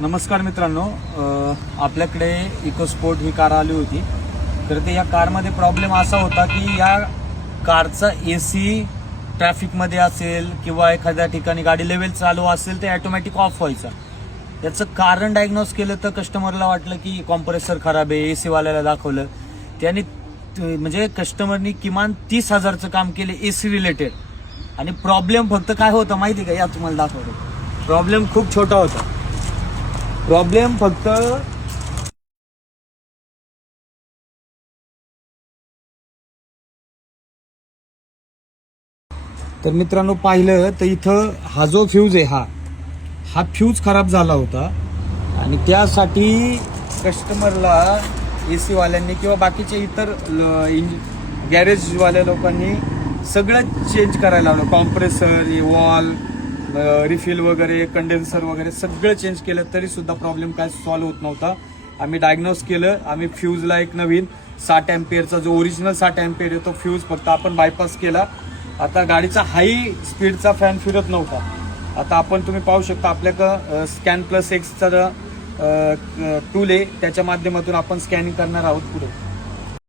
नमस्कार मित्रांनो, आपल्याकडे इकोस्पोर्ट ही कार आली होती. तर ते या कारमध्ये प्रॉब्लेम असा होता की या कारचा AC ट्रॅफिकमध्ये असेल किंवा एखाद्या ठिकाणी गाडी लेवल चालू असेल तर ऑटोमॅटिक ऑफ व्हायचा. याचं कारण डायग्नोज केलं तर कस्टमरला वाटलं की कॉम्प्रेसर खराब आहे. AC वाल्याला दाखवलं, त्याने म्हणजे कस्टमरनी किमान 30,000चं काम केले AC रिलेटेड. आणि प्रॉब्लेम फक्त काय होता माहिती का, या तुम्हाला दाखवतो. प्रॉब्लेम खूप छोटा होता. प्रॉब्लेम फक्त तर मित्रांनो पाहिलं तर इथं हा जो फ्यूज आहे हा फ्यूज खराब झाला होता. आणि त्यासाठी कस्टमरला AC वाल्यांनी किंवा बाकीचे इतर गॅरेजवाल्या लोकांनी सगळं चेंज करायला लावलं. कॉम्प्रेसर, वॉल, रिफिल वगैरे, कंडेन्सर वगैरे सगळं चेंज केलं तरी सुद्धा प्रॉब्लेम काय सॉल्व्ह होत नव्हता. आम्ही डायग्नोज केलं. आम्ही फ्यूजला एक नवीन 60 अँपिअरचा जो ओरिजिनल 60 अँपिअर आहे तो फ्यूज फक्त आपण बायपास केला. आता गाडीचा हाई स्पीडचा फॅन फिरत नव्हता. आता आपण तुम्ही पाहू शकता आपल्याकडं स्कॅन प्लस एक्सचा टूल आहे, त्याच्या माध्यमातून आपण स्कॅनिंग करणार आहोत पुढे.